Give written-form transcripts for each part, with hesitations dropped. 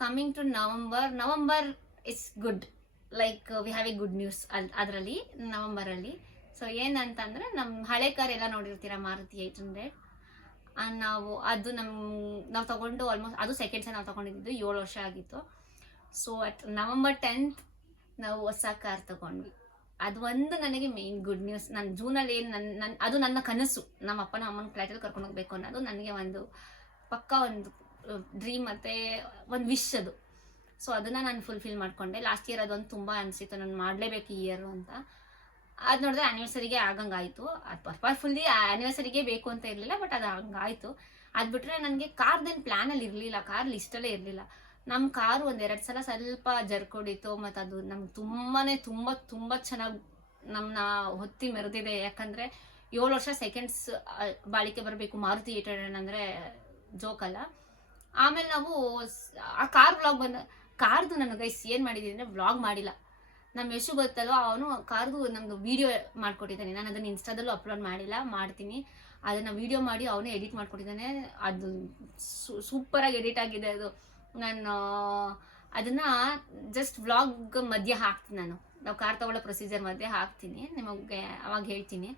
Coming to November is good. Like we have a good news ಅದರಲ್ಲಿ ನವಂಬರಲ್ಲಿ. So ಏನಂತಂದರೆ ನಮ್ಮ ಹಳೆ ಕಾರ್ ಎಲ್ಲ ನೋಡಿರ್ತೀರ, ಮಾರುತಿ 800. ನಾವು ಅದು ನಾವು ತಗೊಂಡು ಆಲ್ಮೋಸ್ಟ್ ಅದು ಸೆಕೆಂಡ್ಸ್ ನಾವು ತಗೊಂಡಿದ್ದು 7 ವರ್ಷ ಆಗಿತ್ತು. ಸೊ ಅಟ್ ನವಂಬರ್ 10th ನಾವು ಹೊಸ ಕಾರ್ ತಗೊಂಡ್ವಿ. ಅದು ಒಂದು ನನಗೆ ಮೇನ್ ಗುಡ್ ನ್ಯೂಸ್. ನಾನು ಜೂನಲ್ಲಿ ಏನು ಅದು ನನ್ನ ಕನಸು, ನಮ್ಮ ಅಪ್ಪನ ಅಮ್ಮನ ಫ್ಲೈಟಲ್ಲಿ ಕರ್ಕೊಂಡು ಹೋಗ್ಬೇಕು ಅನ್ನೋದು ನನಗೆ ಒಂದು ಪಕ್ಕಾ ಒಂದು ಡ್ರೀಮ್ ಮತ್ತು ಒಂದು ವಿಶ್ ಅದು. ಸೊ ಅದನ್ನು ನಾನು ಫುಲ್ಫಿಲ್ ಮಾಡಿಕೊಂಡೆ. ಲಾಸ್ಟ್ ಇಯರ್ ಅದೊಂದು ತುಂಬ ಅನಿಸಿತ್ತು, ನಾನು ಮಾಡಲೇಬೇಕು ಈ ಇಯರು ಅಂತ. ಅದು ನೋಡಿದ್ರೆ ಆ್ಯನಿವರ್ಸರಿಗೆ ಆಗಂಗಾಯಿತು. ಅದು ಪರ್ಪಸ್ಫುಲ್ಲಿ ಆ್ಯನಿವರ್ಸರಿಗೆ ಬೇಕು ಅಂತ ಇರಲಿಲ್ಲ, ಬಟ್ ಅದು ಹಂಗಾಯಿತು. ಅದು ಬಿಟ್ಟರೆ ನನಗೆ ಕಾರ್ದೇನು ಪ್ಲ್ಯಾನಲ್ಲಿ ಇರಲಿಲ್ಲ, ಕಾರ್ ಲಿಸ್ಟಲ್ಲೇ ಇರಲಿಲ್ಲ. ನಮ್ಮ ಕಾರು ಒಂದೆರಡು ಸಲ ಸ್ವಲ್ಪ ಜರ್ಕೊಡಿತ್ತು, ಮತ್ತು ಅದು ನಮ್ಗೆ ತುಂಬ ಚೆನ್ನಾಗಿ ನಮ್ಮನ್ನ ಹೊತ್ತಿ ಮೆರೆದಿದೆ. ಯಾಕಂದರೆ 7 ವರ್ಷ ಸೆಕೆಂಡ್ಸ್ ಬಾಳಿಕೆ ಬರಬೇಕು ಮಾರುತಿ 800 ಅಂದರೆ ಜೋಕಲ್ಲ. ಆಮೇಲೆ ನಾವು ಆ ಕಾರ್ ವ್ಲಾಗ್ ಕಾರ್ದು ನಾನು ಗೈಸ್ ಏನು ಮಾಡಿದ್ದೀನಿ ಅಂದರೆ ವ್ಲಾಗ್ ಮಾಡಿಲ್ಲ. ನಮ್ಮ ಯಶು ಗೊತ್ತಲ್ವ, ಅವನು ಕಾರ್ದು ನಮ್ದು ವೀಡಿಯೋ ಮಾಡಿಕೊಟ್ಟಿದ್ದಾನೆ. ನಾನು ಅದನ್ನು ಇನ್ಸ್ಟಾದಲ್ಲೂ ಅಪ್ಲೋಡ್ ಮಾಡಿಲ್ಲ, ಮಾಡ್ತೀನಿ. ಅದನ್ನು ವೀಡಿಯೋ ಮಾಡಿ ಅವನೇ ಎಡಿಟ್ ಮಾಡಿಕೊಟ್ಟಿದ್ದಾನೆ. ಅದು ಸೂಪರಾಗಿ ಎಡಿಟ್ ಆಗಿದೆ. ಅದು ನಾನು ಅದನ್ನು ಜಸ್ಟ್ ವ್ಲಾಗ್ ಮಧ್ಯೆ ಹಾಕ್ತೀನಿ. ನಾವು ಕಾರ್ ತಗೊಳ್ಳೋ ಪ್ರೊಸೀಜರ್ ಮಧ್ಯೆ ಹಾಕ್ತೀನಿ, ನಿಮಗೆ ಅವಾಗ ಹೇಳ್ತೀನಿ.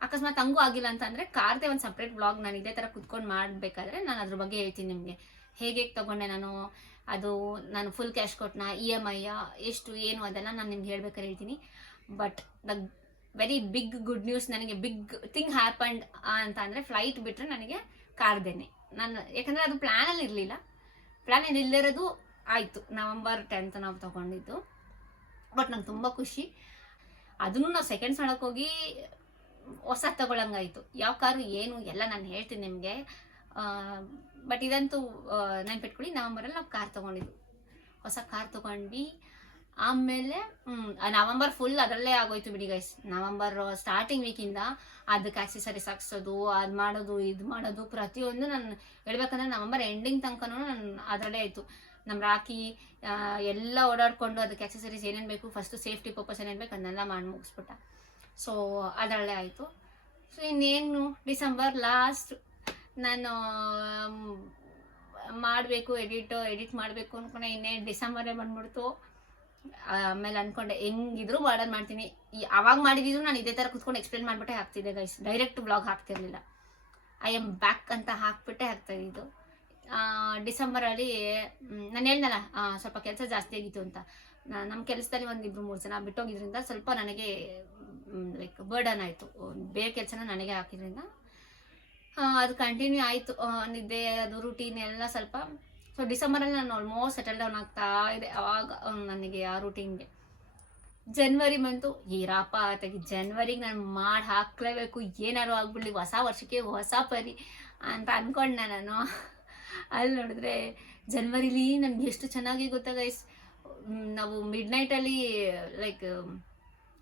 ಅಕಸ್ಮಾತ್ ಹಂಗೂ ಆಗಿಲ್ಲ ಅಂತಂದರೆ ಕಾರ್ದೇ ಒಂದು ಸಪ್ರೇಟ್ ವ್ಲಾಗ್ ನಾನು ಇದೇ ಥರ ಕುತ್ಕೊಂಡು ಮಾಡಬೇಕಾದ್ರೆ ನಾನು ಅದ್ರ ಬಗ್ಗೆ ಹೇಳ್ತೀನಿ ನಿಮಗೆ. ಹೇಗೆ ತೊಗೊಂಡೆ ನಾನು ಫುಲ್ ಕ್ಯಾಶ್ ಕೊಟ್ಟನ, EMI ಎಷ್ಟು ಏನು ಅದೆಲ್ಲ ನಾನು ನಿಮ್ಗೆ ಹೇಳ್ಬೇಕಾದ್ರೆ ಹೇಳ್ತೀನಿ. But the very big good news, ನನಗೆ ಬಿಗ್ ಥಿಂಗ್ ಹ್ಯಾಪಂಡ್ ಅಂತ ಅಂದರೆ ಫ್ಲೈಟ್ ಬಿಟ್ಟರೆ ನನಗೆ ಕಾರ್ದೇನೆ. ಯಾಕಂದರೆ ಅದು ಪ್ಲ್ಯಾನಲ್ಲಿ ಇರಲಿಲ್ಲ. ಪ್ಲ್ಯಾನಲ್ಲಿ ಇಲ್ಲದಿರೋದು ಆಯಿತು. ನವಂಬರ್ 10th ನಾವು ತೊಗೊಂಡಿದ್ದು. ಬಟ್ ನಂಗೆ ತುಂಬ ಖುಷಿ. ಅದನ್ನು ನಾವು ಸೆಕೆಂಡ್ಸ್ ಮಾಡೋಕ್ಕೋಗಿ ಹೊಸ ತಗೊಳ್ಳಂಗಾಯಿತು. ಯಾವ ಕಾರು ಏನು ಎಲ್ಲ ನಾನು ಹೇಳ್ತೀನಿ ನಿಮಗೆ. ಬಟ್ ಇದಂತೂ ನೆನ್ಪಿಟ್ಕೊಳ್ಳಿ, ನವಂಬರಲ್ಲಿ ನಾವು ಕಾರ್ ತೊಗೊಂಡಿದ್ದು, ಹೊಸ ಕಾರ್ ತೊಗೊಂಡ್ವಿ. ಆಮೇಲೆ ನವಂಬರ್ ಫುಲ್ ಅದರಲ್ಲೇ ಆಗೋಯ್ತು ಬಿಡಿ ಗೈಸ್. ನವಂಬರ್ ಸ್ಟಾರ್ಟಿಂಗ್ ವೀಕಿಂದ ಅದಕ್ಕೆ ಆಕ್ಸೆಸರೀಸ್ ಹಾಕ್ಸೋದು, ಅದು ಮಾಡೋದು ಇದು ಮಾಡೋದು ಪ್ರತಿಯೊಂದು ನಾನು ಹೇಳ್ಬೇಕಂದ್ರೆ ನವಂಬರ್ ಎಂಡಿಂಗ್ ತನಕನೂ ನಾನು ಅದರಲ್ಲೇ ಆಯಿತು. ನಮ್ಮ ರಾಕಿ ಎಲ್ಲ ಓಡಾಡಿಕೊಂಡು ಅದಕ್ಕೆ ಆಕ್ಸೆಸರೀಸ್ ಏನೇನು ಬೇಕು, ಫಸ್ಟು ಸೇಫ್ಟಿ ಪರ್ಪಸ್ ಏನೇನು ಬೇಕು ಅದನ್ನೆಲ್ಲ ಮಾಡಿ ಮುಗಿಸ್ಬಿಟ್ಟ. ಸೊ ಅದರಲ್ಲೇ ಆಯಿತು. ಸೊ ಇನ್ನೇನು ಡಿಸೆಂಬರ್ ಲಾಸ್ಟ್ ನಾನು ಮಾಡಬೇಕು ಎಡಿಟ್ ಮಾಡಬೇಕು ಅಂದ್ಕೊಂಡೆ. ಇನ್ನೇನು ಡಿಸೆಂಬರೇ ಬಂದ್ಬಿಡ್ತು. ಆಮೇಲೆ ಅಂದ್ಕೊಂಡೆ ಹೆಂಗಿದ್ರು ಮಾಡೋದು ಮಾಡ್ತೀನಿ. ಅವಾಗ ಮಾಡಿದ್ರು ನಾನು ಇದೇ ಥರ ಕುತ್ಕೊಂಡು ಎಕ್ಸ್ಪ್ಲೇನ್ ಮಾಡಿಬಿಟ್ಟೆ ಹಾಕ್ತಿದ್ದೆ ಗೈಸ್. ಡೈರೆಕ್ಟ್ ಬ್ಲಾಗ್ ಹಾಕ್ತಿರ್ಲಿಲ್ಲ. ಐ ಆಮ್ ಬ್ಯಾಕ್ ಅಂತ ಹಾಕ್ಬಿಟ್ಟೆ ಹಾಕ್ತಾಯಿದ್ದು. ಡಿಸೆಂಬರಲ್ಲಿ ನಾನು ಹೇಳ್ದಲ್ಲ ಸ್ವಲ್ಪ ಕೆಲಸ ಜಾಸ್ತಿ ಆಗಿತ್ತು ಅಂತ. ನಮ್ಮ ಕೆಲಸದಲ್ಲಿ 1-2-3 ಜನ ಬಿಟ್ಟೋಗಿದ್ರಿಂದ ಸ್ವಲ್ಪ ನನಗೆ ಲೈಕ್ ಬರ್ಡನ್ ಆಯಿತು. ಬೇರೆ ಕೆಲಸನ ನನಗೆ ಹಾಕಿದ್ರಿಂದ ಅದು ಕಂಟಿನ್ಯೂ ಆಯಿತು. ನಿದ್ದೆ ಅದು ರೂಟೀನ್ ಎಲ್ಲ ಸ್ವಲ್ಪ. ಸೊ ಡಿಸೆಂಬರಲ್ಲಿ ನಾನು ಆಲ್ಮೋಸ್ಟ್ ಸೆಟಲ್ ಡೌನ್ ಆಗ್ತಾ ಇದೆ ಅವಾಗ ನನಗೆ ಆ ರೂಟೀನ್ಗೆ. ಜನವರಿ ಬಂತು, ಈರಪ್ಪ ತೆಗಿ ಜನವರಿಗೆ ನಾನು ಮಾಡಿ ಹಾಕ್ಲೇಬೇಕು, ಏನಾರು ಆಗ್ಬಿಡ್ಲಿ, ಹೊಸ ವರ್ಷಕ್ಕೆ ಹೊಸ ಪರಿ ಅಂತ ಅಂದ್ಕೊಂಡೆ ನಾನು. ಅಲ್ಲಿ ನೋಡಿದ್ರೆ ಜನವರಿಲಿ ನಮ್ಗೆ ಎಷ್ಟು ಚೆನ್ನಾಗಿ ಗೊತ್ತಾ ಗೈಸ್, ನಾವು ಮಿಡ್ ನೈಟಲ್ಲಿ ಲೈಕ್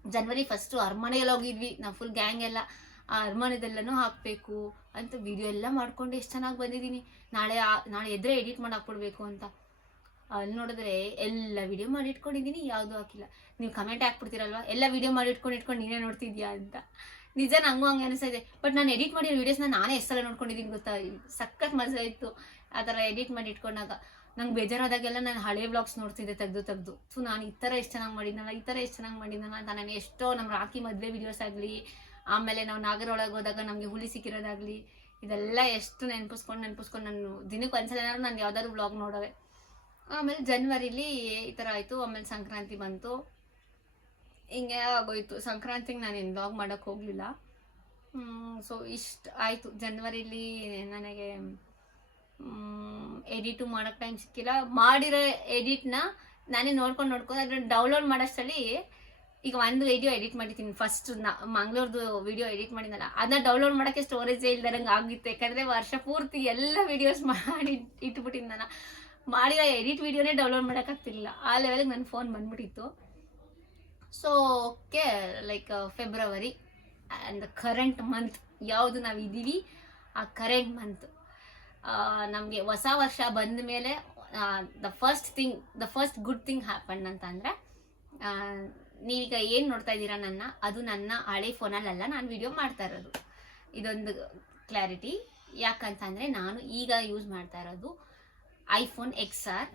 ಜನವರಿ ಫಸ್ಟು ಅರಮನೆಯಲ್ಲಿ ಹೋಗಿದ್ವಿ ನಾವು ಫುಲ್ ಗ್ಯಾಂಗ್ ಎಲ್ಲ. ಆ ಅರಮನೆದೆಲ್ಲನೂ ಹಾಕಬೇಕು ಅಂತ ವಿಡಿಯೋ ಎಲ್ಲ ಮಾಡ್ಕೊಂಡು ಎಷ್ಟು ಚೆನ್ನಾಗಿ ಬಂದಿದ್ದೀನಿ. ನಾಳೆ ಎದ್ರೆ ಎಡಿಟ್ ಮಾಡಿ ಹಾಕ್ಬಿಡ್ಬೇಕು ಅಂತ. ಅಲ್ಲಿ ನೋಡಿದ್ರೆ ಎಲ್ಲ ವಿಡಿಯೋ ಮಾಡಿ ಇಟ್ಕೊಂಡಿದ್ದೀನಿ, ಯಾವುದೂ ಹಾಕಿಲ್ಲ. ನೀವು ಕಮೆಂಟ್ ಹಾಕ್ಬಿಡ್ತೀರಲ್ವ, ಎಲ್ಲ ವಿಡಿಯೋ ಮಾಡಿ ಇಟ್ಕೊಂಡು ನೀನೇ ನೋಡ್ತಿದ್ಯಾ ಅಂತ. ನಿಜ ನಂಗೂ ಹಂಗೆ ಅನಿಸ್ತಾ ಬಟ್ ನಾನು ಎಡಿಟ್ ಮಾಡಿರೋ ವೀಡಿಯೋಸ್ನ ನಾನೇ ಎಷ್ಟು ಸಲ ನೋಡ್ಕೊಂಡಿದ್ದೀನಿ ಗೊತ್ತಾ. ಸಖತ್ ಮಜಾ ಇತ್ತು ಆ ಥರ ಎಡಿಟ್ ಮಾಡಿ ಇಟ್ಕೊಂಡಾಗ. ನಂಗೆ ಬೇಜಾರಾದಾಗೆಲ್ಲ ನಾನು ಹಳೆ ವ್ಲಾಗ್ಸ್ ನೋಡ್ತಿದ್ದೆ ತೆಗೆದು. ಸೊ ನಾನು ಈ ಥರ ಎಷ್ಟು ಚೆನ್ನಾಗಿ ಮಾಡಿದ್ನಲ್ಲ ಅಂತ ನಾನು ಎಷ್ಟೋ ನಮ್ಮ ರಾಕಿ ಮದುವೆ ವೀಡಿಯೋಸ್ ಆಗಲಿ, ಆಮೇಲೆ ನಾವು ನಾಗರೊಳಗೆ ಹೋದಾಗ ನಮಗೆ ಹುಲಿ ಸಿಕ್ಕಿರೋದಾಗಲಿ, ಇದೆಲ್ಲ ಎಷ್ಟು ನೆನಪಿಸ್ಕೊಂಡು ನಾನು ದಿನಕ್ಕೆ ಒಂದ್ಸಲ ನಾನು ಯಾವ್ದಾದ್ರು ವ್ಲಾಗ್ ನೋಡೋವೆ. ಆಮೇಲೆ ಜನವರಿಲಿ ಈ ಥರ ಆಯಿತು. ಆಮೇಲೆ ಸಂಕ್ರಾಂತಿ ಬಂತು, ಹಿಂಗೆ ಆಗೋಯ್ತು. ಸಂಕ್ರಾಂತಿಗೆ ನಾನು ಏನು ವ್ಲಾಗ್ ಮಾಡೋಕ್ಕೆ ಹೋಗಲಿಲ್ಲ. ಸೊ ಇಷ್ಟು ಆಯಿತು. ಜನವರಿಲಿ ನನಗೆ ಎಡಿಟು ಮಾಡೋಕ್ಕೆ ಟೈಮ್ ಸಿಕ್ಕಿಲ್ಲ. ಮಾಡಿರೋ ಎಡಿಟ್ನ ನಾನೇ ನೋಡ್ಕೊಂಡು ಅದನ್ನು ಡೌನ್ಲೋಡ್ ಮಾಡೋಷ್ಟರಲ್ಲಿ ಈಗ ಒಂದು ವಿಡಿಯೋ ಎಡಿಟ್ ಮಾಡಿದ್ದೀನಿ. ಫಸ್ಟ್ ಮಂಗಳೂರ್ದು ವಿಡಿಯೋ ಎಡಿಟ್ ಮಾಡಿದ್ನಲ್ಲ, ಅದನ್ನ ಡೌನ್ಲೋಡ್ ಮಾಡೋಕ್ಕೆ ಸ್ಟೋರೇಜೇ ಇಲ್ದಂಗೆ ಆಗಿತ್ತು. ಯಾಕಂದರೆ ವರ್ಷ ಪೂರ್ತಿ ಎಲ್ಲ ವೀಡಿಯೋಸ್ ಮಾಡಿ ಇಟ್ಬಿಟ್ಟಿದ್ದು. ನಾನು ಮಾಡಿರೋ ಎಡಿಟ್ ವೀಡಿಯೋನೇ ಡೌನ್ಲೋಡ್ ಮಾಡೋಕ್ಕಾಗ್ತಿರ್ಲಿಲ್ಲ. ಆ ಲೆವೆಲ್ಗೆ ನನ್ನ ಫೋನ್ ಬಂದ್ಬಿಟ್ಟಿತ್ತು. So okay, like February and current month ಯಾವುದು ನಾವು ಇದ್ದೀವಿ, ಆ ಕರೆಂಟ್ ಮಂತ್ ನಮಗೆ ಹೊಸ ವರ್ಷ ಬಂದ ಮೇಲೆ the first good thing happen ಅಂತ ಅಂದರೆ, ನೀವೀಗ ಏನು ನೋಡ್ತಾ ಇದ್ದೀರಾ ಅದು ನನ್ನ ಹಳೆ ಫೋನಲ್ಲೆಲ್ಲ ನಾನು ವಿಡಿಯೋ ಮಾಡ್ತಾ ಇರೋದು. ಇದೊಂದು ಕ್ಲಾರಿಟಿ. ಯಾಕಂತಂದರೆ ನಾನು ಈಗ ಯೂಸ್ ಮಾಡ್ತಾ ಇರೋದು iPhone XR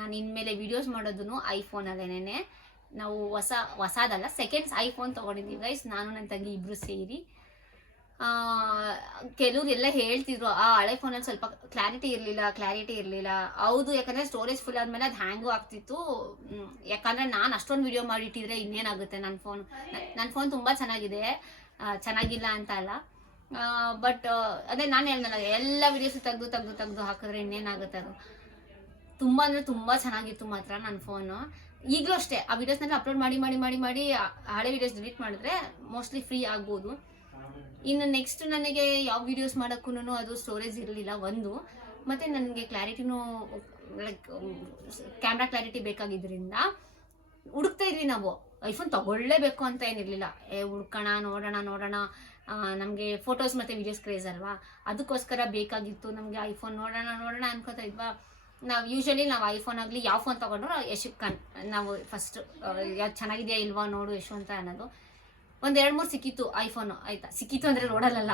ನಾನು ಇನ್ಮೇಲೆ ವೀಡಿಯೋಸ್ ಮಾಡೋದನ್ನು ಐಫೋನಲ್ಲೇನೆ. ನಾವು ಹೊಸದಲ್ಲ, ಸೆಕೆಂಡ್ಸ್ ಐಫೋನ್ ತೊಗೊಂಡಿದ್ದೀವಿ ಗೈಸ್, ನಾನು ನನ್ನ ತಂಗಿ ಇಬ್ಬರು ಸೇರಿ. ಕೆಲವ್ರು ಎಲ್ಲ ಹೇಳ್ತಿದ್ರು ಆ ಹಳೆ ಫೋನಲ್ಲಿ ಸ್ವಲ್ಪ ಕ್ಲಾರಿಟಿ ಇರಲಿಲ್ಲ. ಹೌದು, ಯಾಕಂದರೆ ಸ್ಟೋರೇಜ್ ಫುಲ್ ಆದಮೇಲೆ ಅದು ಹ್ಯಾಂಗೂ ಆಗ್ತಿತ್ತು. ಯಾಕಂದರೆ ನಾನು ಅಷ್ಟೊಂದು ವಿಡಿಯೋ ಮಾಡಿಟ್ಟಿದ್ರೆ ಇನ್ನೇನಾಗುತ್ತೆ. ನನ್ನ ಫೋನ್ ತುಂಬ ಚೆನ್ನಾಗಿದೆ, ಚೆನ್ನಾಗಿಲ್ಲ ಅಂತ ಅಲ್ಲ. ಬಟ್ ಅದೇ ನಾನು ಹೇಳ್ದಲ್ಲ, ಎಲ್ಲ ವಿಡಿಯೋಸ್ ತೆಗೆದು ಹಾಕಿದ್ರೆ ಇನ್ನೇನಾಗುತ್ತೆ. ಅದು ತುಂಬ ಅಂದರೆ ತುಂಬ ಚೆನ್ನಾಗಿತ್ತು ಮಾತ್ರ ನನ್ನ ಫೋನು. ಈಗಲೂ ಅಷ್ಟೇ, ಆ ವಿಡಿಯೋಸ್ನೆಲ್ಲ ಅಪ್ಲೋಡ್ ಮಾಡಿ ಹಳೆ ವಿಡಿಯೋಸ್ ಡಿಲೀಟ್ ಮಾಡಿದ್ರೆ ಮೋಸ್ಟ್ಲಿ ಫ್ರೀ ಆಗ್ಬೋದು. ಇನ್ನು ನೆಕ್ಸ್ಟ್ ನನಗೆ ಯಾವ ವಿಡಿಯೋಸ್ ಮಾಡೋಕ್ಕೂ ಅದು ಸ್ಟೋರೇಜ್ ಇರಲಿಲ್ಲ ಒಂದು, ಮತ್ತು ನನಗೆ ಕ್ಲಾರಿಟಿನೂ ಲೈಕ್ ಕ್ಯಾಮ್ರಾ ಕ್ಲಾರಿಟಿ ಬೇಕಾಗಿದ್ದರಿಂದ ಹುಡುಕ್ತಾ ಇದ್ವಿ ನಾವು. ಐಫೋನ್ ತೊಗೊಳ್ಳೇಬೇಕು ಅಂತ ಏನಿರಲಿಲ್ಲ, ಹುಡ್ಕೋಣ ನೋಡೋಣ. ನಮಗೆ ಫೋಟೋಸ್ ಮತ್ತು ವಿಡಿಯೋಸ್ ಕ್ರೇಜ್ ಅಲ್ವಾ, ಅದಕ್ಕೋಸ್ಕರ ಬೇಕಾಗಿತ್ತು ನಮಗೆ ಐಫೋನ್. ನೋಡೋಣ ಅನ್ಕೋತಾ ಇದ್ವಾ. ನಾವು ಯೂಶ್ವಲಿ ಐಫೋನ್ ಆಗಲಿ ಯಾವ ಫೋನ್ ತೊಗೊಂಡ್ರು ಯಶಕ್ಕೆ ನಾವು ಫಸ್ಟ್ ಯಾವ್ದು ಚೆನ್ನಾಗಿದೆಯಾ ಇಲ್ವಾ ನೋಡು ಯಶು ಅಂತ ಅನ್ನೋದು. ಒಂದು 2-3 ಸಿಕ್ಕಿತ್ತು ಐಫೋನು, ಆಯಿತಾ. ಸಿಕ್ಕಿತ್ತು ಅಂದರೆ ರೋಡಲ್ಲ,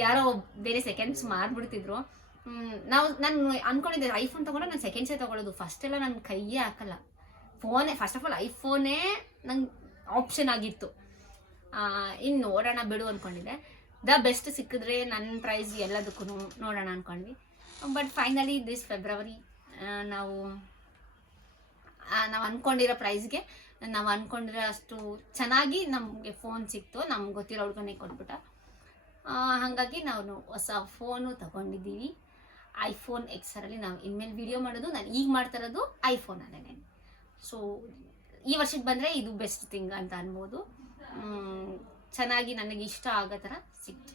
ಯಾರೋ ಬೇರೆ ಸೆಕೆಂಡ್ಸ್ ಮಾರ್ಬಿಡ್ತಿದ್ರು. ನಾನು ಅಂದ್ಕೊಂಡಿದ್ದೆ ಐಫೋನ್ ತೊಗೊಂಡ್ರೆ ನಾನು ಸೆಕೆಂಡ್ಸೇ ತೊಗೊಳ್ಳೋದು, ಫಸ್ಟೆಲ್ಲ ನನ್ನ ಕೈಯೇ ಹಾಕಲ್ಲ. ಫಸ್ಟ್ ಆಫ್ ಆಲ್ ಐಫೋನೇ ನಂಗೆ ಆಪ್ಷನ್ ಆಗಿತ್ತು. ಇನ್ನು ನೋಡೋಣ ಬಿಡು ಅಂದ್ಕೊಂಡಿದ್ದೆ. ದ ಬೆಸ್ಟ್ ಸಿಕ್ಕಿದ್ರೆ ನನ್ನ ಪ್ರೈಸ್ ಎಲ್ಲದಕ್ಕೂ ನೋಡೋಣ ಅಂದ್ಕೊಂಡ್ವಿ. ಬಟ್ ಫೈನಲಿ ದಿಸ್ ಫೆಬ್ರವರಿ ನಾವು ಅಂದ್ಕೊಂಡಿರೋ ಪ್ರೈಸ್ಗೆ, ನಾವು ಅಂದ್ಕೊಂಡಿರೋ ಅಷ್ಟು ಚೆನ್ನಾಗಿ ನಮಗೆ ಫೋನ್ ಸಿಕ್ತು. ನಮ್ಗೆ ಗೊತ್ತಿರೋ ಹುಡ್ಗನೇ ಕೊಟ್ಬಿಟ್ಟ. ಹಾಗಾಗಿ ನಾವು ಹೊಸ ಫೋನು ತಗೊಂಡಿದ್ದೀವಿ, ಐಫೋನ್ XRಲ್ಲಿ. ನಾವು ಇನ್ಮೇಲೆ ವಿಡಿಯೋ ಮಾಡೋದು ನಾನು ಈಗ ಮಾಡ್ತಾ ಇರೋದು ಐಫೋನಲ್ಲೇ. ಸೊ ಈ ವರ್ಷಕ್ಕೆ ಬಂದರೆ ಇದು ಬೆಸ್ಟ್ ಥಿಂಗ್ ಅಂತ ಅನ್ಬೋದು. ಚೆನ್ನಾಗಿ ನನಗೆ ಇಷ್ಟ ಆಗೋ ಥರ ಸಿಕ್ತು.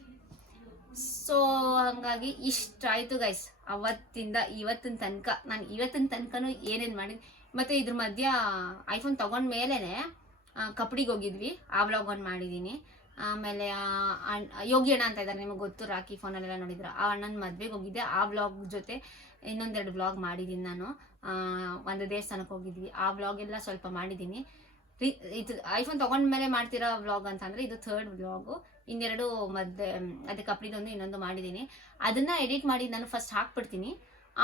ಸೊ ಹಾಗಾಗಿ ಇಷ್ಟ ಆಯಿತು ಗೈಸ್. ಅವತ್ತಿಂದ ಇವತ್ತಿನ ತನಕನೂ ಏನೇನು ಮಾಡಿದ್ವಿ. ಮತ್ತು ಇದ್ರ ಮಧ್ಯ ಐಫೋನ್ ತೊಗೊಂಡ್ಮೇಲೆ ಕಪಡಿಗೆ ಹೋಗಿದ್ವಿ, ಆ ವ್ಲಾಗ್ ಒಂದು ಮಾಡಿದ್ದೀನಿ. ಆಮೇಲೆ ಯೋಗಿ ಅಣ್ಣ ಅಂತ ಇದ್ದಾರೆ, ನಿಮಗೆ ಗೊತ್ತು, ರಾಖಿ ಫೋನಲ್ಲೆಲ್ಲ ನೋಡಿದ್ರು. ಆ ಅಣ್ಣನ ಮದುವೆಗೆ ಹೋಗಿದ್ದೆ, ಆ ವ್ಲಾಗ್ ಜೊತೆ ಇನ್ನೊಂದೆರಡು ವ್ಲಾಗ್ ಮಾಡಿದ್ದೀನಿ ನಾನು. ಒಂದು ದೇವಸ್ಥಾನಕ್ಕೆ ಹೋಗಿದ್ವಿ, ಆ ವ್ಲಾಗ್ ಎಲ್ಲ ಸ್ವಲ್ಪ ಮಾಡಿದ್ದೀನಿ. ಇದು ಐಫೋನ್ ತೊಗೊಂಡ್ಮೇಲೆ ಮಾಡ್ತಿರೋ ವ್ಲಾಗ್ ಅಂತಂದರೆ ಇದು 3rd ವ್ಲಾಗು. ಇನ್ನೆರಡು ಅದಕ್ಕೆ ಕಪಡಿದೊಂದು ಇನ್ನೊಂದು ಮಾಡಿದ್ದೀನಿ. ಅದನ್ನು ಎಡಿಟ್ ಮಾಡಿ ನಾನು ಫಸ್ಟ್ ಹಾಕ್ಬಿಡ್ತೀನಿ,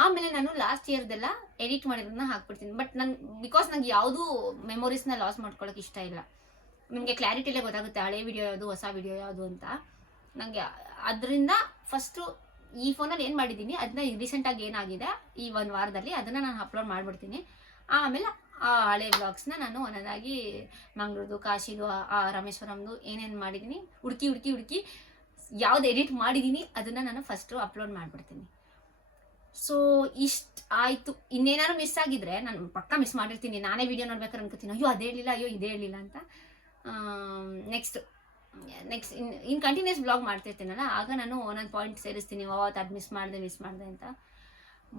ಆಮೇಲೆ ನಾನು ಲಾಸ್ಟ್ ಇಯರ್ದೆಲ್ಲ ಎಡಿಟ್ ಮಾಡಿರೋದನ್ನ ಹಾಕ್ಬಿಡ್ತೀನಿ. ಬಟ್ ಬಿಕಾಸ್ ನಂಗೆ ಯಾವುದೂ ಮೆಮೊರೀಸ್ನ ಲಾಸ್ ಮಾಡ್ಕೊಳ್ಳೋಕೆ ಇಷ್ಟ ಇಲ್ಲ. ನಿಮಗೆ ಕ್ಲಾರಿಟಿಲೇ ಗೊತ್ತಾಗುತ್ತೆ ಹಳೆ ವಿಡಿಯೋ ಯಾವುದು ಹೊಸ ವಿಡಿಯೋ ಯಾವುದು ಅಂತ. ನನಗೆ ಅದರಿಂದ ಫಸ್ಟು ಈ ಫೋನಲ್ಲಿ ಏನು ಮಾಡಿದ್ದೀನಿ ಅದನ್ನ ರೀಸೆಂಟಾಗಿ ಏನಾಗಿದೆ ಈ 1 ವಾರದಲ್ಲಿ ಅದನ್ನು ನಾನು ಅಪ್ಲೋಡ್ ಮಾಡಿಬಿಡ್ತೀನಿ. ಆಮೇಲೆ ಆ ಹಳೆ ವ್ಲಾಗ್ಸ್ನ ನಾನು ಒಂದೊಂದಾಗಿ ಮಂಗಳೂರು, ಕಾಶಿದು, ರಾಮೇಶ್ವರಂದು ಏನೇನು ಮಾಡಿದ್ದೀನಿ ಹುಡುಕಿ ಯಾವ್ದು ಎಡಿಟ್ ಮಾಡಿದ್ದೀನಿ ಅದನ್ನು ನಾನು ಫಸ್ಟು ಅಪ್ಲೋಡ್ ಮಾಡಿಬಿಡ್ತೀನಿ. ಸೊ ಇಷ್ಟು ಆಯಿತು. ಇನ್ನೇನಾದ್ರು ಮಿಸ್ ಆಗಿದ್ರೆ ನಾನು ಪಕ್ಕ ಮಿಸ್ ಮಾಡಿರ್ತೀನಿ. ನಾನೇ ವೀಡಿಯೋ ನೋಡ್ಬೇಕಾದ್ರೆ ಅನ್ಕೋತೀನಿ, ಅಯ್ಯೋ ಅದೇ ಹೇಳಿಲ್ಲ, ಅಯ್ಯೋ ಇದೇ ಹೇಳಿಲ್ಲ ಅಂತ. ನೆಕ್ಸ್ಟ್ ಇನ್ ಕಂಟಿನ್ಯೂಸ್ ಬ್ಲಾಗ್ ಮಾಡ್ತಿರ್ತೀನಲ್ಲ, ಆಗ ನಾನು ಒಂದೊಂದು ಪಾಯಿಂಟ್ ಸೇರಿಸ್ತೀನಿ, ಅವತ್ತು ಅದು ಮಿಸ್ ಮಾಡಿದೆ ಅಂತ.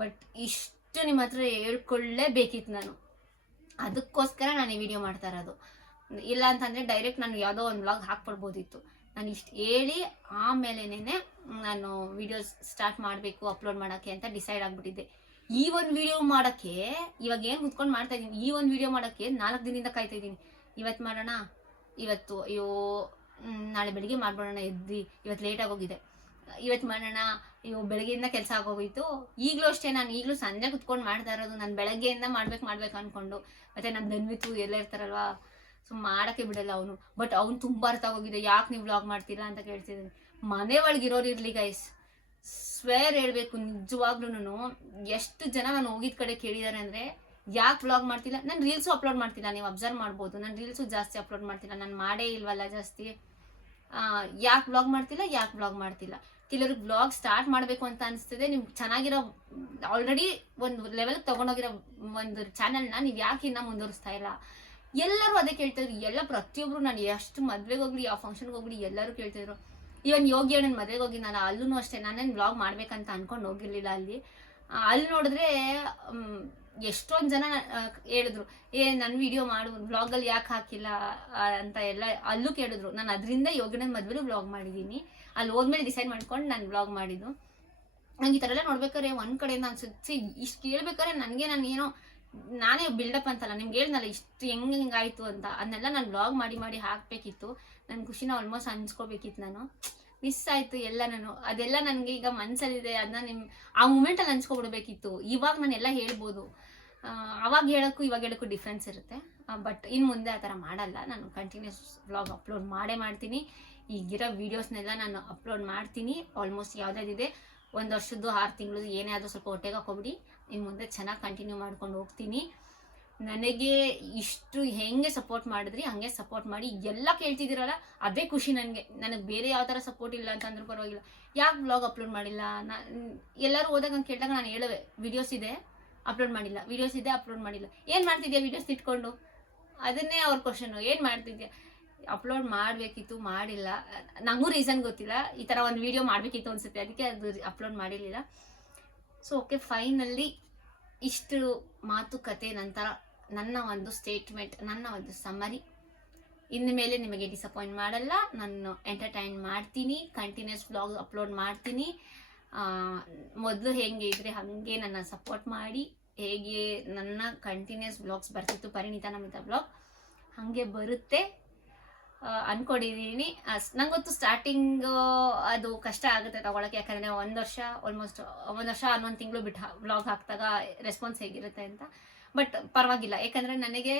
ಬಟ್ ಇಷ್ಟು ನಿಮ್ಮ ಹತ್ರ ಹೇಳ್ಕೊಳ್ಳೇಬೇಕಿತ್ತು ನಾನು, ಅದಕ್ಕೋಸ್ಕರ ನಾನು ಈ ವಿಡಿಯೋ ಮಾಡ್ತಾ ಇರೋದು. ಇಲ್ಲ ಅಂತಂದರೆ ಡೈರೆಕ್ಟ್ ನಾನು ಯಾವುದೋ ಒಂದು ವ್ಲಾಗ್ ಹಾಕ್ಕೊಡ್ಬೋದಿತ್ತು. ನಾನು ಇಷ್ಟು ಹೇಳಿ ಆಮೇಲೆನೇ ನಾನು ವಿಡಿಯೋಸ್ ಸ್ಟಾರ್ಟ್ ಮಾಡಬೇಕು ಅಪ್ಲೋಡ್ ಮಾಡೋಕ್ಕೆ ಅಂತ ಡಿಸೈಡ್ ಆಗಿಬಿಟ್ಟಿದ್ದೆ. ಈ ಒಂದು ವಿಡಿಯೋ ಮಾಡೋಕ್ಕೆ ಇವಾಗ ಏನು ಕುತ್ಕೊಂಡು ಮಾಡ್ತಾಯಿದ್ದೀನಿ, ಈ ಒಂದು ವಿಡಿಯೋ ಮಾಡೋಕ್ಕೆ 4 ದಿನದಿಂದ ಕಾಯ್ತಾಯಿದ್ದೀನಿ. ಇವತ್ತು ಮಾಡೋಣ, ಇವತ್ತು ಅಯ್ಯೋ ನಾಳೆ ಬೆಳಿಗ್ಗೆ ಮಾಡ್ಬಿಡೋಣ, ಇವತ್ತು ಲೇಟಾಗಿ ಹೋಗಿದೆ, ಇವತ್ತು ಮಾಡೋಣ, ಅಯ್ಯೋ ಬೆಳಗ್ಗೆಯಿಂದ ಕೆಲಸ ಆಗೋಗಿತ್ತು. ಈಗಲೂ ಅಷ್ಟೇ, ನಾನು ಈಗಲೂ ಸಂಜೆ ಕುತ್ಕೊಂಡು ಮಾಡ್ತಾ ಇರೋದು. ನಾನು ಬೆಳಗ್ಗೆಯಿಂದ ಮಾಡ್ಬೇಕು ಅಂದ್ಕೊಂಡು. ಮತ್ತು ನಮ್ಮ ಧನ್ವಿತು ಎಲ್ಲ ಇರ್ತಾರಲ್ವ, ಸೊ ಮಾಡೋಕ್ಕೆ ಬಿಡಲ್ಲ ಅವನು. ಬಟ್ ಅವ್ನು ತುಂಬ ಅರ್ಥ ಹೋಗಿದೆ, ಯಾಕೆ ನೀವು ವ್ಲಾಗ್ ಮಾಡ್ತೀರಾ ಅಂತ ಕೇಳ್ತಿದ್ದೀನಿ. ಮನೆ ಒಳಗಿರೋರು ಇರಲಿ ಗೈಸ್, ಸ್ವೇರ್ ಹೇಳಬೇಕು ನಿಜವಾಗ್ಲೂ. ಎಷ್ಟು ಜನ ನಾನು ಹೋಗಿದ್ದ ಕಡೆ ಕೇಳಿದ್ದಾರೆ ಅಂದರೆ, ಯಾಕೆ ವ್ಲಾಗ್ ಮಾಡ್ತಿಲ್ಲ. ನಾನು ರೀಲ್ಸು ಅಪ್ಲೋಡ್ ಮಾಡ್ತಿಲ್ಲ, ನೀವು ಅಬ್ಸರ್ವ್ ಮಾಡ್ಬೋದು. ನಾನು ರೀಲ್ಸು ಜಾಸ್ತಿ ಅಪ್ಲೋಡ್ ಮಾಡ್ತಿಲ್ಲ, ನಾನು ಮಾಡೇ ಇಲ್ವಲ್ಲ ಜಾಸ್ತಿ. ಯಾಕೆ ವ್ಲಾಗ್ ಮಾಡ್ತಿಲ್ಲ. ಕೆಲವ್ರಿಗೆ ವ್ಲಾಗ್ ಸ್ಟಾರ್ಟ್ ಮಾಡಬೇಕು ಅಂತ ಅನಿಸ್ತದೆ. ನಿಮ್ಗೆ ಚೆನ್ನಾಗಿರೋ ಆಲ್ರೆಡಿ ಒಂದು ಲೆವೆಲ್ಗೆ ತೊಗೊಂಡೋಗಿರೋ ಒಂದು ಚಾನಲ್ನ ನೀವು ಯಾಕೆ ಇನ್ನೂ ಮುಂದುವರಿಸ್ತಾ ಇಲ್ಲ. ಎಲ್ಲರೂ ಅದೇ ಕೇಳ್ತಿದ್ರು. ಎಲ್ಲ ಪ್ರತಿಯೊಬ್ಬರು, ನಾನು ಎಷ್ಟು ಮದುವೆಗೆ ಹೋಗ್ಲಿ ಯಾವ ಫಂಕ್ಷನ್ಗೆ ಹೋಗ್ಲಿ ಎಲ್ಲರೂ ಕೇಳ್ತಿದ್ರು. ಇವನ್ ಯೋಗಿ ಅಣ್ಣನ ಮದುವೆಗೆ ಹೋಗಿ ನಾನು ಅಲ್ಲೂ ಅಷ್ಟೇ, ನಾನೇನು ವ್ಲಾಗ್ ಮಾಡ್ಬೇಕಂತ ಅಂದ್ಕೊಂಡು ಹೋಗಿರ್ಲಿಲ್ಲ. ಅಲ್ಲಿ ನೋಡಿದ್ರೆ ಎಷ್ಟೊಂದು ಜನ ಹೇಳಿದ್ರು, ನನ್ನ ವಿಡಿಯೋ ಮಾಡು, ವ್ಲಾಗಲ್ಲಿ ಯಾಕೆ ಹಾಕಿಲ್ಲ ಅಂತ ಎಲ್ಲ ಅಲ್ಲೂ ಕೇಳಿದ್ರು. ನಾನು ಅದರಿಂದ ಯೋಗಿಣ್ಣನ ಮದುವೆಲೂ ವ್ಲಾಗ್ ಮಾಡಿದ್ದೀನಿ. ಅಲ್ಲಿ ಹೋದ್ಮೇಲೆ ಡಿಸೈಡ್ ಮಾಡ್ಕೊಂಡು ನಾನು ವ್ಲಾಗ್ ಮಾಡಿದ್ದು. ನಂಗೆ ಈ ಥರ ಎಲ್ಲ ನೋಡ್ಬೇಕಾದ್ರೆ ಒಂದು ಕಡೆಯಿಂದ ಅನ್ಸುತ್ತೆ, ಇಷ್ಟು ಕೇಳ್ಬೇಕಾದ್ರೆ ನನಗೆ ನಾನೇ ಬಿಲ್ಡಪ್ ಅಂತಲ್ಲ, ನಿಮ್ಗೆ ಹೇಳಿದ್ನಲ್ಲ ಇಷ್ಟು ಹೆಂಗಾಯ್ತು ಅಂತ. ಅದನ್ನೆಲ್ಲ ನಾನು ವ್ಲಾಗ್ ಮಾಡಿ ಹಾಕಬೇಕಿತ್ತು. ನನ್ನ ಖುಷಿನ ಆಲ್ಮೋಸ್ಟ್ ಹಂಚ್ಕೋಬೇಕಿತ್ತು. ನಾನು ಮಿಸ್ ಆಯಿತು ಎಲ್ಲ. ಅದೆಲ್ಲ ನನಗೆ ಈಗ ಮನಸ್ಸಲ್ಲಿದೆ, ಅದನ್ನ ಆ ಮೂಮೆಂಟಲ್ಲಿ ಹಂಚ್ಕೊಬಿಡ್ಬೇಕಿತ್ತು. ಇವಾಗ ನಾನು ಎಲ್ಲ ಹೇಳ್ಬೋದು. ಅವಾಗ ಹೇಳೋಕ್ಕೂ ಇವಾಗ ಹೇಳೋಕ್ಕೂ ಡಿಫ್ರೆನ್ಸ್ ಇರುತ್ತೆ. ಬಟ್ ಇನ್ನು ಮುಂದೆ ಆ ಥರ ಮಾಡಲ್ಲ. ನಾನು ಕಂಟಿನ್ಯೂಸ್ ವ್ಲಾಗ್ ಅಪ್ಲೋಡ್ ಮಾಡ್ತೀನಿ. ಈಗಿರೋ ವೀಡಿಯೋಸ್ನೆಲ್ಲ ನಾನು ಅಪ್ಲೋಡ್ ಮಾಡ್ತೀನಿ. ಆಲ್ಮೋಸ್ಟ್ ಯಾವುದಾದಿದೆ 1 ವರ್ಷದ್ದು 6 ತಿಂಗಳದ್ದು ಏನೇ ಆದರೂ ಸ್ವಲ್ಪ ಹೊಟ್ಟೆಗೆ ಹಾಕೋಬಿಡಿ. ಇನ್ನು ಮುಂದೆ ಚೆನ್ನಾಗಿ ಕಂಟಿನ್ಯೂ ಮಾಡ್ಕೊಂಡು ಹೋಗ್ತೀನಿ. ನನಗೆ ಇಷ್ಟು ಹೆಂಗೆ ಸಪೋರ್ಟ್ ಮಾಡಿದ್ರಿ ಹಾಗೆ ಸಪೋರ್ಟ್ ಮಾಡಿ. ಎಲ್ಲ ಕೇಳ್ತಿದ್ದೀರಲ್ಲ ಅದೇ ಖುಷಿ ನನಗೆ ಬೇರೆ ಯಾವ ಥರ ಸಪೋರ್ಟ್ ಇಲ್ಲ ಅಂತಂದ್ರೂ ಪರವಾಗಿಲ್ಲ. ಯಾಕೆ ವ್ಲಾಗ್ ಅಪ್ಲೋಡ್ ಮಾಡಿಲ್ಲ? ಎಲ್ಲರೂ ಹೋದಾಗ ಹಂಗೆ ಕೇಳಿದಾಗ ನಾನು ಹೇಳುವೆ, ವಿಡಿಯೋಸ್ ಇದೆ ಅಪ್ಲೋಡ್ ಮಾಡಿಲ್ಲ, ವಿಡಿಯೋಸ್ ಇದೆ ಅಪ್ಲೋಡ್ ಮಾಡಿಲ್ಲ. ಏನು ಮಾಡ್ತಿದ್ಯಾ ವಿಡಿಯೋಸ್ ಇಟ್ಕೊಂಡು? ಅದನ್ನೇ ಅವ್ರ ಕ್ವಶನು, ಏನು ಮಾಡ್ತಿದ್ಯಾ? ಅಪ್ಲೋಡ್ ಮಾಡಬೇಕಿತ್ತು, ಮಾಡಿಲ್ಲ. ನನಗೂ ರೀಸನ್ ಗೊತ್ತಿಲ್ಲ. ಈ ಥರ ಒಂದು ವಿಡಿಯೋ ಮಾಡಬೇಕಿತ್ತು ಅನಿಸುತ್ತೆ, ಅದಕ್ಕೆ ಅದು ಅಪ್ಲೋಡ್ ಮಾಡಿರಲಿಲ್ಲ. ಸೊ ಓಕೆ, ಫೈನಲಿ ಇಷ್ಟು ಮಾತುಕತೆ ನಂತರ ನನ್ನ ಒಂದು ಸ್ಟೇಟ್ಮೆಂಟ್, ನನ್ನ ಒಂದು ಸಮ್ಮರಿ. ಇನ್ನು ಮೇಲೆ ನಿಮಗೆ ಡಿಸಪಾಯಿಂಟ್ ಮಾಡಲ್ಲ. ನಾನು ಎಂಟರ್ಟೈನ್ ಮಾಡ್ತೀನಿ, ಕಂಟಿನ್ಯೂಸ್ ವ್ಲಾಗ್ ಅಪ್ಲೋಡ್ ಮಾಡ್ತೀನಿ. ಮೊದಲು ಹೆಂಗೆ ಇದ್ರೆ ಹಾಗೆ ನನ್ನ ಸಪೋರ್ಟ್ ಮಾಡಿ. ಹೇಗೆ ನನ್ನ ಕಂಟಿನ್ಯೂಸ್ ವ್ಲಾಗ್ಸ್ ಬರ್ತಿತ್ತು ಪರಿಣಿತಾ ನಮಿತಾ ವ್ಲಾಗ್, ಹಾಗೆ ಬರುತ್ತೆ ಅಂದ್ಕೊಂಡಿದ್ದೀನಿ. ನಂಗೆ ಗೊತ್ತು ಸ್ಟಾರ್ಟಿಂಗ್ ಅದು ಕಷ್ಟ ಆಗುತ್ತೆ ತಗೊಳಕ್ಕೆ, ಯಾಕಂದರೆ 1 ವರ್ಷ ಆಲ್ಮೋಸ್ಟ್ 1 ವರ್ಷ 11 ತಿಂಗಳು ಬಿಟ್ಟು ವ್ಲಾಗ್ ಹಾಕಿದಾಗ ರೆಸ್ಪಾನ್ಸ್ ಹೇಗಿರುತ್ತೆ ಅಂತ. ಬಟ್ ಪರವಾಗಿಲ್ಲ, ಯಾಕಂದರೆ ನನಗೆ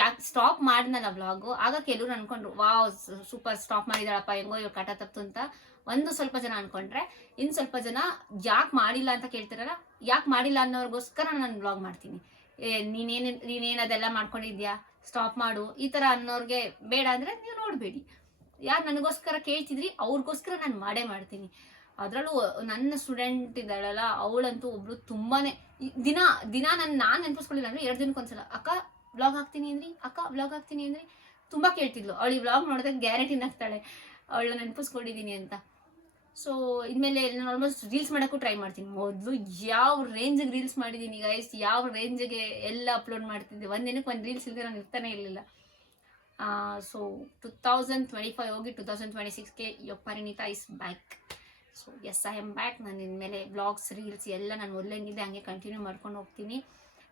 ಯಾಕೆ ಸ್ಟಾಪ್ ಮಾಡಿದ್ನಲ್ಲ ವ್ಲಾಗು, ಆಗ ಕೆಲವ್ರು ಅಂದ್ಕೊಂಡ್ರು ವಾವ್ ಸೂಪರ್ ಸ್ಟಾಪ್ ಮಾಡಿದಾಳಪ್ಪ, ಹೆಂಗೋ ಇವ್ರು ಕಾಟ ತಪ್ತು ಅಂತ ಸ್ವಲ್ಪ ಜನ ಅಂದ್ಕೊಂಡ್ರೆ. ಇನ್ನು ಸ್ವಲ್ಪ ಜನ ಯಾಕೆ ಮಾಡಿಲ್ಲ ಅಂತ ಕೇಳ್ತಿರಲ್ಲ, ಯಾಕೆ ಮಾಡಿಲ್ಲ ಅನ್ನೋರಿಗೋಸ್ಕರ ನಾನು ವ್ಲಾಗ್ ಮಾಡ್ತೀನಿ. ನೀನೇನು ಅದೆಲ್ಲ ಮಾಡ್ಕೊಂಡಿದ್ಯಾ, ಸ್ಟಾಪ್ ಮಾಡು, ಈ ಥರ ಅನ್ನೋರಿಗೆ ಬೇಡ ಅಂದರೆ ನೀವು ನೋಡಬೇಡಿ. ಯಾರು ನನಗೋಸ್ಕರ ಕೇಳ್ತಿದ್ರಿ ಅವ್ರಿಗೋಸ್ಕರ ನಾನು ಮಾಡ್ತೀನಿ. ಅದರಲ್ಲೂ ನನ್ನ ಸ್ಟೂಡೆಂಟ್ ಇದ್ದಾಳಲ್ಲ, ಅವಳಂತೂ ಒಬ್ಳು ತುಂಬಾ ದಿನ ನಾನು ನೆನಪಿಸ್ಕೊಳ್ಳಿಲ್ಲ ಅಂದರೆ 2 ದಿನಕ್ಕೊಂದ್ಸಲ ಅಕ್ಕ ವ್ಲಾಗ್ ಹಾಕ್ತೀನಿ ಅಂದ್ರಿ, ಅಕ್ಕ ವ್ಲಾಗ್ ಹಾಕ್ತೀನಿ ಅಂದ್ರಿ, ತುಂಬ ಕೇಳ್ತಿದ್ಲು. ಅವಳು ಈ ವ್ಲಾಗ್ ನೋಡಿದಾಗ ಗ್ಯಾರಂಟಿನ ಆಗ್ತಾಳೆ ಅವಳು ನೆನಪಿಸ್ಕೊಂಡಿದ್ದೀನಿ ಅಂತ. ಸೊ ಇನ್ಮೇಲೆ ನಾನು ಆಲ್ಮೋಸ್ಟ್ ರೀಲ್ಸ್ ಮಾಡೋಕ್ಕೂ ಟ್ರೈ ಮಾಡ್ತೀನಿ. ಮೊದಲು ಯಾವ ರೇಂಜಿಗೆ ರೀಲ್ಸ್ ಮಾಡಿದ್ದೀನಿ ಗೈಸ್, ಯಾವ ರೇಂಜಿಗೆ ಎಲ್ಲ ಅಪ್ಲೋಡ್ ಮಾಡ್ತಿದ್ದೆ. ಒಂದಿನಕ್ಕೆ ಒಂದು ರೀಲ್ಸ್ ಇಲ್ಲದೆ ನಾನು ಇರ್ತಾನೆ ಇರಲಿಲ್ಲ. ಸೊ 2025 ಹೋಗಿ 2026ಗೆ Parinita is back. So yes, I am back. ನಾನು ಇನ್ಮೇಲೆ ವ್ಲಾಗ್ಸ್, ರೀಲ್ಸ್ ಎಲ್ಲ ನಾನು ಮೊದಲೇನಿದೆ ಹಂಗೆ ಕಂಟಿನ್ಯೂ ಮಾಡ್ಕೊಂಡು ಹೋಗ್ತೀನಿ.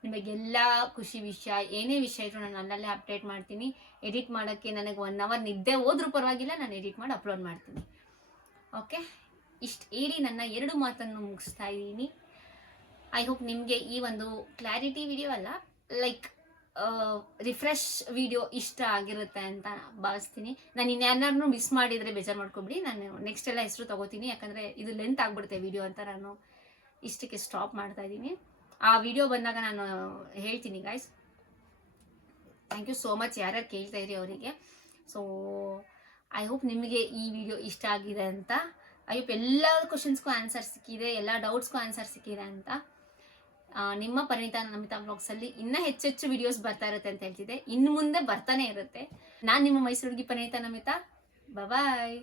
ನಿಮಗೆಲ್ಲ ಖುಷಿ ವಿಷಯ, ಏನೇ ವಿಷಯ ಇದ್ರೂ ನಾನು ಅಲ್ಲಲ್ಲೇ ಅಪ್ಡೇಟ್ ಮಾಡ್ತೀನಿ. ಎಡಿಟ್ ಮಾಡೋಕ್ಕೆ ನನಗೆ 1 ಅವರ್ ನಿದ್ದೆ ಹೋದ್ರೂ ಪರವಾಗಿಲ್ಲ, ನಾನು ಎಡಿಟ್ ಮಾಡಿ ಅಪ್ಲೋಡ್ ಮಾಡ್ತೀನಿ. ಓಕೆ, ಇಷ್ಟು ಹೇಳಿ ನನ್ನ 2 ಮಾತನ್ನು ಮುಗಿಸ್ತಾ ಇದ್ದೀನಿ. ಐ ಹೋಪ್ ನಿಮಗೆ ಈ ಒಂದು ಕ್ಲಾರಿಟಿ ವಿಡಿಯೋ ಅಲ್ಲ, ಲೈಕ್ ರಿಫ್ರೆಶ್ ವಿಡಿಯೋ ಇಷ್ಟ ಆಗಿರುತ್ತೆ ಅಂತ ಭಾವಿಸ್ತೀನಿ. ನಾನು ಇನ್ಯಾರನ್ನೂ ಮಿಸ್ ಮಾಡಿದರೆ ಬೇಜಾರು ಮಾಡ್ಕೊಬಿಡಿ. ನಾನು ನೆಕ್ಸ್ಟ್ ಎಲ್ಲ ಹೆಸರು ತೊಗೋತೀನಿ, ಯಾಕಂದರೆ ಇದು ಲೆಂತ್ ಆಗಿಬಿಡುತ್ತೆ ವಿಡಿಯೋ ಅಂತ ನಾನು ಇಷ್ಟಕ್ಕೆ ಸ್ಟಾಪ್ ಮಾಡ್ತಾ ಇದ್ದೀನಿ. ಆ ವಿಡಿಯೋ ಬಂದಾಗ ನಾನು ಹೇಳ್ತೀನಿ guys. Thank you so much ಯಾರ್ಯಾರು ಕೇಳ್ತಾ ಇರಿ ಅವರಿಗೆ. ಸೊ ಐ ಹೋಪ್ ನಿಮಗೆ ಈ ವಿಡಿಯೋ ಇಷ್ಟ ಆಗಿದೆ ಅಂತ. ಐ ಹೋಪ್ ಎಲ್ಲ ಕ್ವಶನ್ಸ್ಗೂ ಆನ್ಸರ್ ಸಿಕ್ಕಿದೆ, ಎಲ್ಲ ಡೌಟ್ಸ್ಗೂ ಆನ್ಸರ್ ಸಿಕ್ಕಿದೆ ಅಂತ. ನಿಮ್ಮ ಪರಿಣಿತಾ ನಮಿತಾ ವ್ಲಾಗ್ಸಲ್ಲಿ ಇನ್ನೂ ಹೆಚ್ಚೆಚ್ಚು ವಿಡಿಯೋಸ್ ಬರ್ತಾ ಇರುತ್ತೆ ಅಂತ ಹೇಳ್ತಿದ್ದೆ. ಇನ್ನು ಮುಂದೆ ಬರ್ತಾನೆ ಇರುತ್ತೆ. ನಾನು ನಿಮ್ಮ ಮೈಸೂರು ಹುಡುಗಿ ಪರಿಣಿತಾ ನಮಿತಾ. ಬಾಯ್.